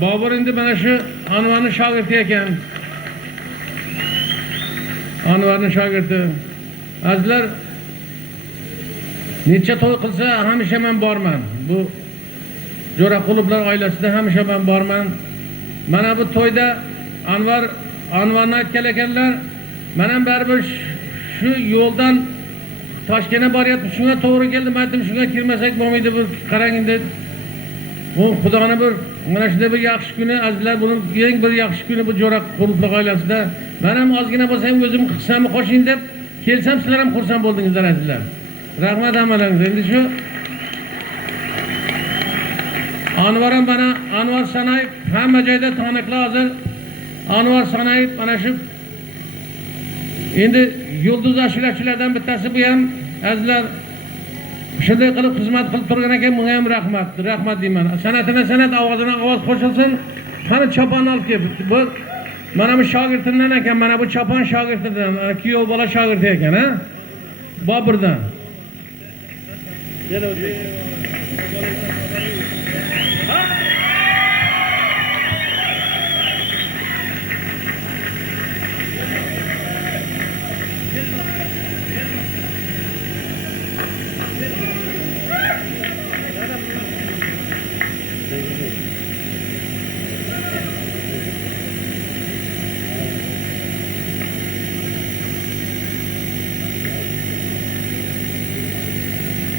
Bobur endi mana shu Anvarning shogirdi ekan. Anvarning shogirdi. Azizlar, necha to'y qilsa hamisha men borman. Bu Jo'raqulublar oilasida hamisha men borman. Mana bu to'yda Anvarni aytgan ekanlar, men ham baribir shu yo'ldan Toshkentga boryapti, shunga to'g'ri keldi. Men aytdim, shunga kirmasak bo'lmaydi, bir qarang endi. Bu Xudoni bir mana shunday bir yaxshi kuni, azizlar, buning eng bir yaxshi kuni bu Jo'raqulublar oilasida. Men ham ozgina bo'lsa ham o'zim qilsammi qo'shing deb kelsam, sizlar ham xursand bo'ldingizlar azizlar. Rahmat hammalaringizga. Endi shu Anvar ham mana Anvar Sanayev hamma joyda taniqli hozir. Anvar Sanayev mana shu endi yulduz ashulachilardan bittasi bu ham azizlar. Shunday qilib xizmat qilib turgan ekan, bunga ham rahmat deyman. San'atini san'at, ovozini ovoz qo'shilsin. Qani choponni olib kelib. Bu mana bu shogirdimdan ekan, mana bu chopon shogirdidan, kuyov bola shogirdi ekan, ha? Boburdan.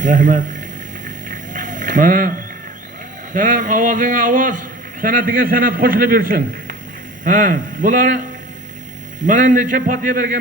Rahmat. Mana sen ovozingga ovoz, san'atiga san'at qo'shilib yursin. Ha, bular mana necha potiya bergan